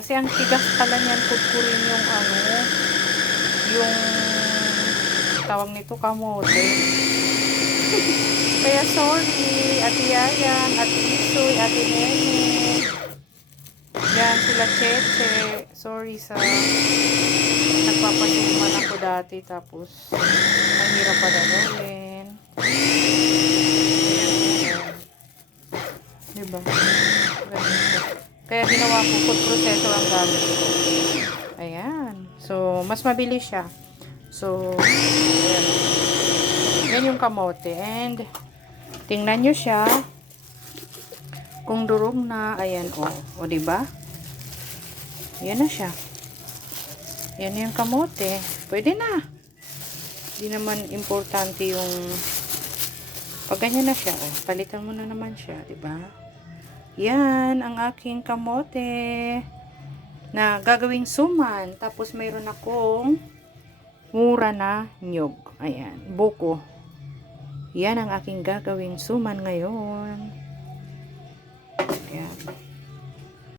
Kasi ang tigas pala niyan, pudpurin yung ano, yung tawag nito kamote. Kaya sorry, Ate Yayan, Ate Isoy, Ate Nene. Yan, sila Cheche. Sorry sa nagpapasuman ako dati tapos ang hirap pa gawin. Diba? Ganito. Kaya ginawa ko food processor ang gamit ko. Ayan. So, mas mabilis siya. So, ayan. Yan yung kamote. And, tingnan nyo siya. Kung durog na, ayan, o. O, diba? Yan na siya. Yan yung kamote. Pwede na. Hindi naman importante yung pag ganyan na siya, o. Palitan mo na naman siya, diba? Yan, ang aking kamote na gagawing suman. Tapos, mayroon akong mura na nyug. Ayan, buko. Yan ang aking gagawing suman ngayon. Ayan.